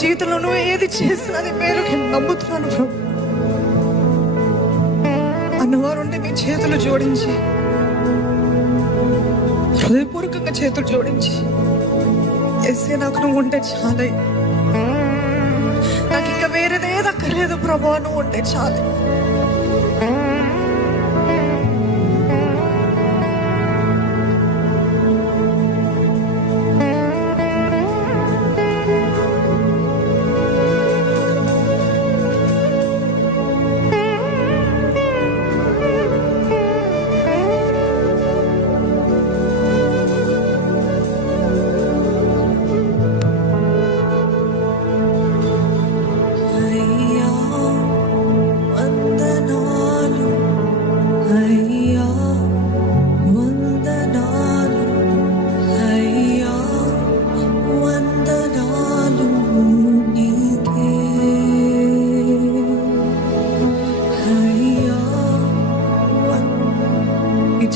జీవితంలో నువ్వు ఏది చేసినా అది మేలుకి నమ్ముతున్నాను ప్రభు. అన్నవారు ఉంటే మీ చేతులు జోడించి, హృదయపూర్వకంగా చేతులు జోడించి, ఎస్సే నాకు నువ్వు ఉంటే చాలయ్యా, నాకు ఇంకా వేరేదేది అక్కర్లేదు ప్రభు, నువ్వు ఉంటే చాలు.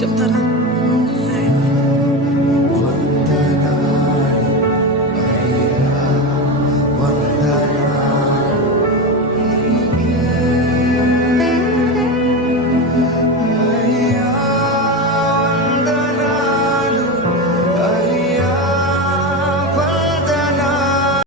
చెప్తారా?